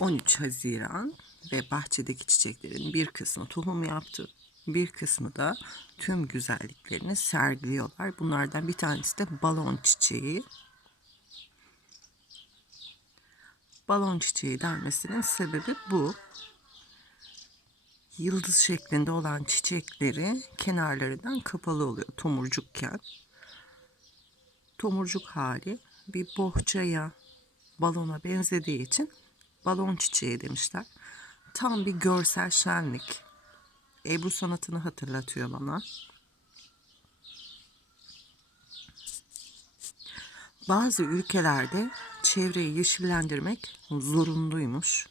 13 Haziran ve bahçedeki çiçeklerin bir kısmı tohum yaptı. Bir kısmı da tüm güzelliklerini sergiliyorlar. Bunlardan bir tanesi de balon çiçeği. Balon çiçeği denmesinin sebebi bu. Yıldız şeklinde olan çiçekleri kenarlarından kapalı oluyor tomurcukken. Tomurcuk hali bir bohçaya, balona benzediği için balon çiçeği demişler. Tam bir görsel şenlik. Ebru sanatını hatırlatıyor bana. Bazı ülkelerde çevreyi yeşillendirmek zorunluymuş.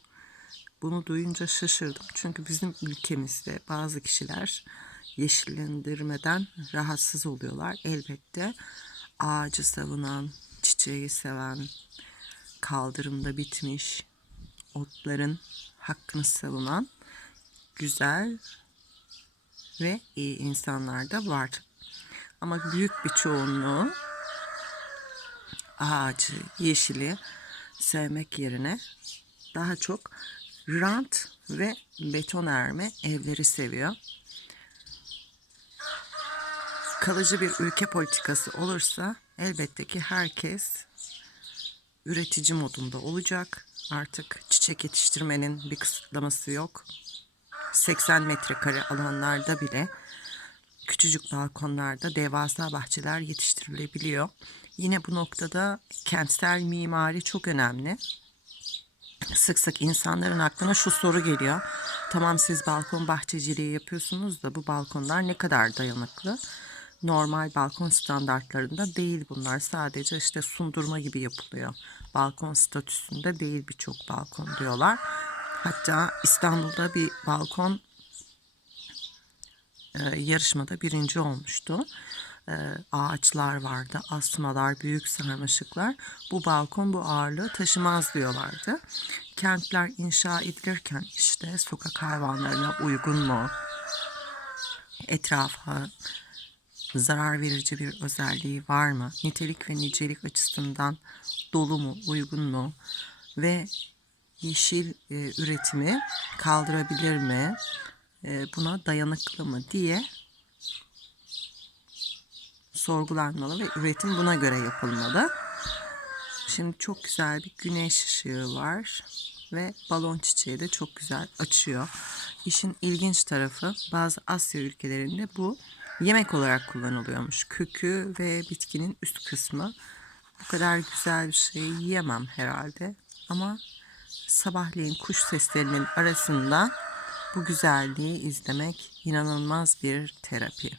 Bunu duyunca şaşırdım. Çünkü bizim ülkemizde bazı kişiler yeşillendirmeden rahatsız oluyorlar. Elbette ağacı savunan, çiçeği seven, kaldırımda bitmiş otların hakkını savunan güzel ve iyi insanlar da var. Ama büyük bir çoğunluğu ağacı, yeşili sevmek yerine daha çok rant ve beton erme evleri seviyor. Kalıcı bir ülke politikası olursa elbette ki herkes üretici modunda olacak. Artık çiçek yetiştirmenin bir kısıtlaması yok. 80 metrekare alanlarda bile küçücük balkonlarda devasa bahçeler yetiştirilebiliyor. Yine bu noktada kentsel mimari çok önemli. Sık sık insanların aklına şu soru geliyor. Tamam siz balkon bahçeciliği yapıyorsunuz da bu balkonlar ne kadar dayanıklı? Normal balkon standartlarında değil bunlar. Sadece işte sundurma gibi yapılıyor. Balkon statüsünde değil birçok balkon diyorlar. Hatta İstanbul'da bir balkon e, yarışmada birinci olmuştu. E, ağaçlar vardı, asmalar, büyük sarmaşıklar. Bu balkon bu ağırlığı taşımaz diyorlardı. Kentler inşa edilirken işte sokak hayvanlarına uygun mu? Etrafa zarar verici bir özelliği var mı? Nitelik ve nicelik açısından dolu mu, uygun mu? Ve yeşil e, üretimi kaldırabilir mi? E, buna dayanıklı mı diye sorgulanmalı ve üretim buna göre yapılmalı. Şimdi çok güzel bir güneş ışığı var ve balon çiçeği de çok güzel açıyor. İşin ilginç tarafı bazı Asya ülkelerinde bu yemek olarak kullanılıyormuş. Kökü ve bitkinin üst kısmı. Bu kadar güzel bir şey yiyemem herhalde. Ama sabahleyin kuş seslerinin arasında bu güzelliği izlemek inanılmaz bir terapi.